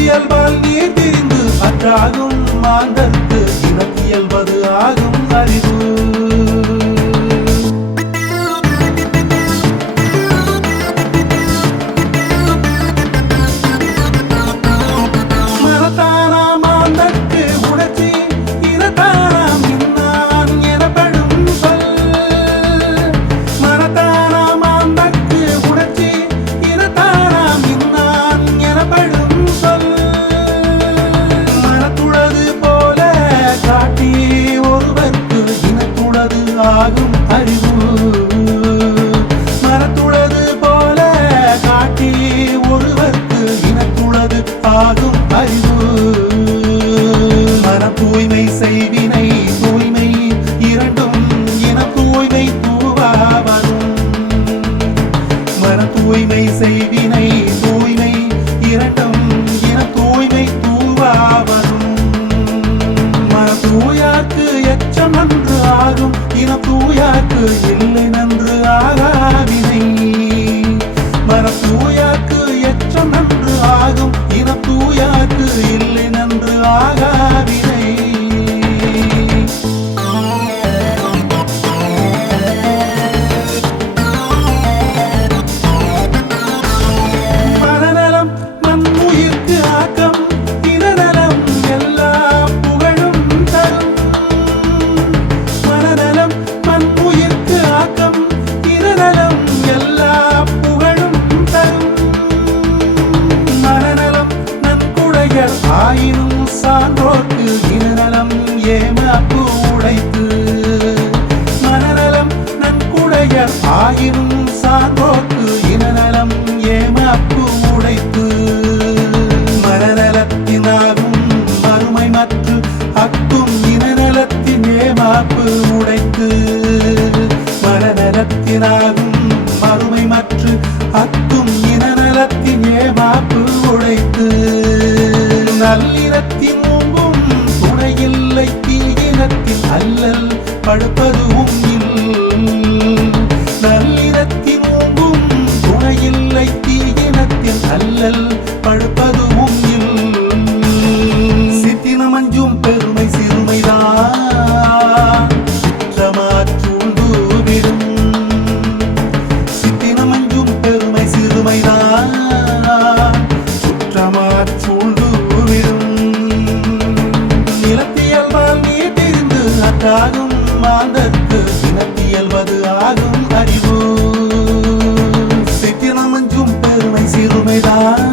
நிலத்தியல்பால் நீர் திரிந்து அற்றாகும் மாந்தர்க்கு இனத்தியல்பது ஆகும் அறிவு. ஆகும் அறிவு மரத்துளது போல காட்டி ஒருவர்க்கு இனத்துளது ஆகும் அறிவு. மன தூய்மை செய்வினை தூய்மை இரண்டும் இன தூய்மை தூவாவரும். மன தூய்மை செய்வினை தூய்மை இரண்டும் இன தூய்மை தூவாவரும். மன தூயாக்கு எச்சம் நன்று ஆகும் இன தூயாக்கு இல்லை நன்று ஆகாவினை. மன தூயாக்கு எச்சம் நன்று ஆகும் இன தூயாக்கு இல்லை நன்று ஆகாவினை. மனநலம் மண்ணுயிர்க்கு ஆக்கம் இதநலம் எல்லா புகழும் தரும். மனநலம் மண்ணுயிர்க்கு ஆக்கம் இதநலம் எல்லா புகழும் தரும். மனநலம் நன்குடையர் ஆயினும் சான்றோர்க்கு இனநலம் ஏமாப்பு உடைத்து. மனநலம் நன்குடையர் ஆயினும் சான்றோர்க்கு இனநலம் ஏமாப்பு உடைத்து. மனநலத்தினாகும் மறுமை மற்று அக்கும் இனநலத்தின் ஏமாப்பு உடைத்து. மனநலத்தினாகும் மறுமை மற்று அக்கும் இனநலத்தின் ஏமாப்பு உடைத்து. நல்லினத்தின் ஓம்பும் துணையில்லை தீயினத்தின் அல்லல் படுப்பதுவும் நல்லினத்தின் ஓம்பும் துணையில்லை தீயினத்தின் அல்லல் படுப்பதுவும் சித்தினம் அஞ்சும் பெருமை சிறுமைதான் குற்றமாற்றூண்டு விடும். சித்தினம் அஞ்சும் பெருமை சிறுமைதான் குற்றமாற்றூண்டு விடும். நிலத்தியல்பால் நீர் தெரிந்து அற்றாகும் மாந்தர்க்கு இனத்தியல்பது ஆகும் அறிவு. சித்தினம் அஞ்சும் பெருமை சிறுமைதான்